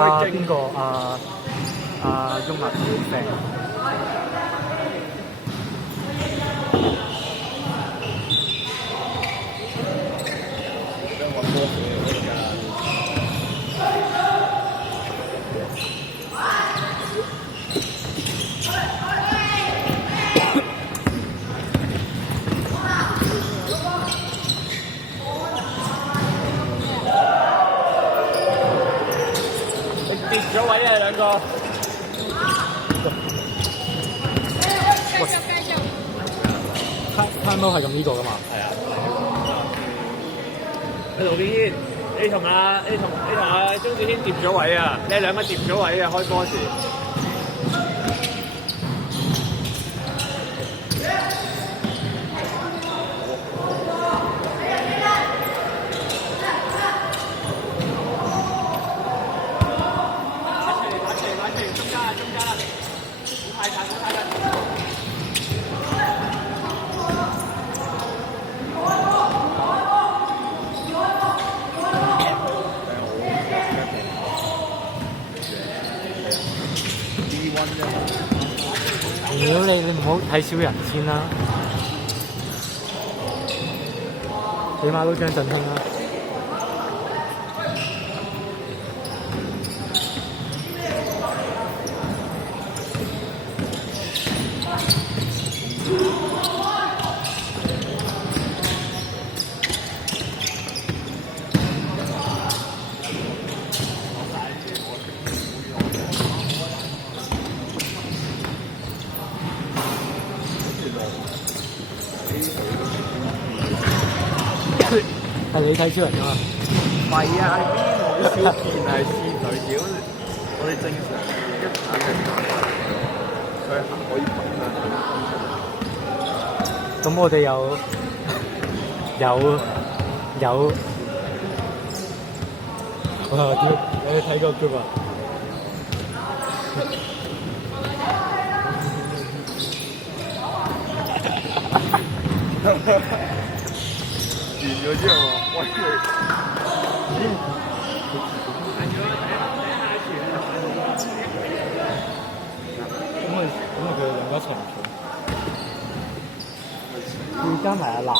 邊個翁立小 friend。跌咗位啊兩個。攤都係用呢個噶嘛？係啊。阿盧建軒，你同阿鍾子軒跌咗位啊！你兩個跌咗位啊！開波時。屌你唔好睇小人先啦，起碼都張振興啦。係你睇超人㗎嘛？唔係啊，係邊個小健係黐隊屌！我哋正常一打就打，所以可以分啊。咁我哋有哇！屌，你睇個 group 啊？完咗之後，喂咁佢哋兩個一齊唔做，要加埋阿賴。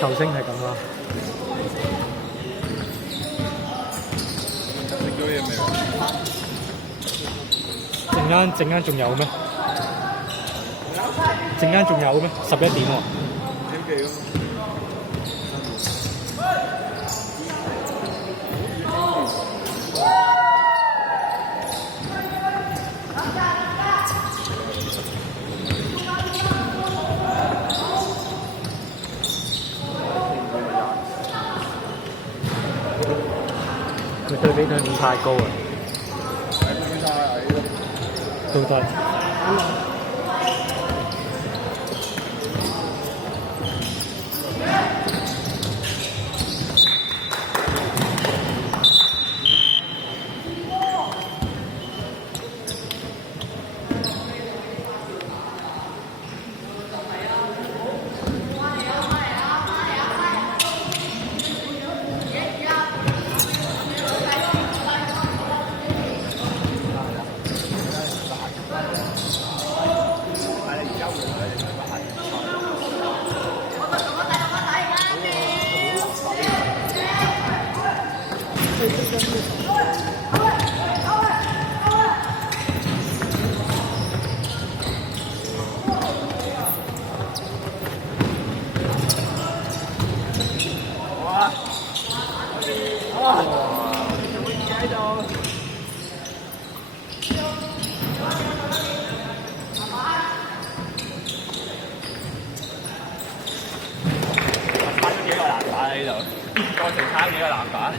球星係咁啦。食咗嘢未啊？陣間仲有咩？陣間仲有咩？11點喎。點幾咯？佢對比佢唔太高啊。都得。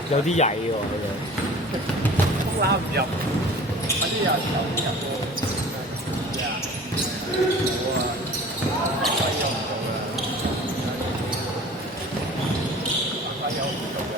有啲曳喎，佢哋。空籃唔入，有啲人有啲入喎。係啊，好啊，快有唔到㗎，快有唔到㗎。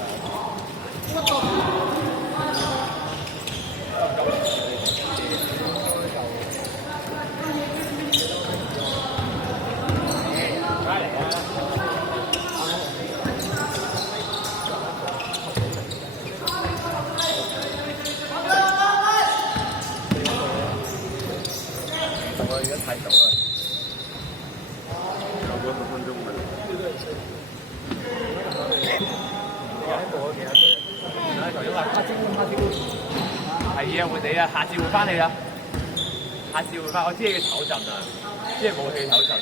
我而家睇到啦，有嗰10分鐘㗎。而家過咗幾多歲？頭先話黑椒係啊，會死啊！下次會翻嚟啦，下次會翻。我知你嘅唞陣啊，即係冇氣唞陣啊。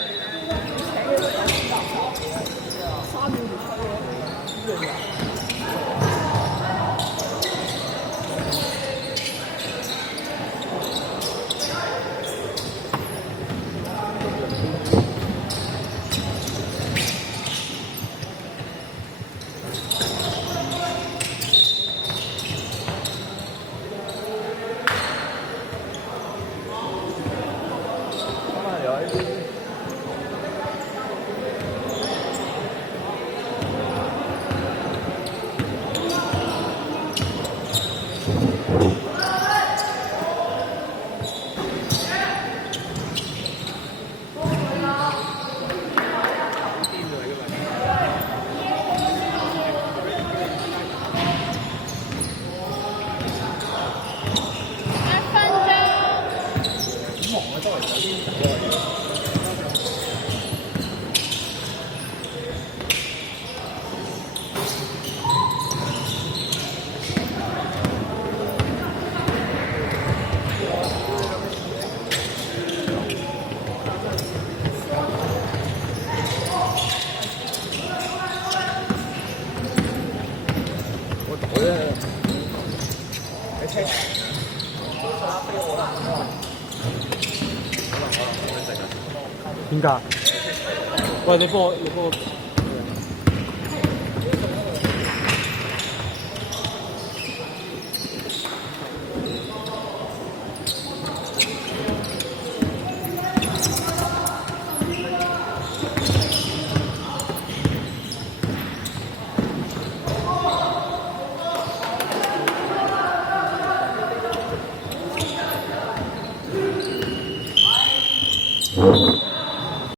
點解？喂，你幫我。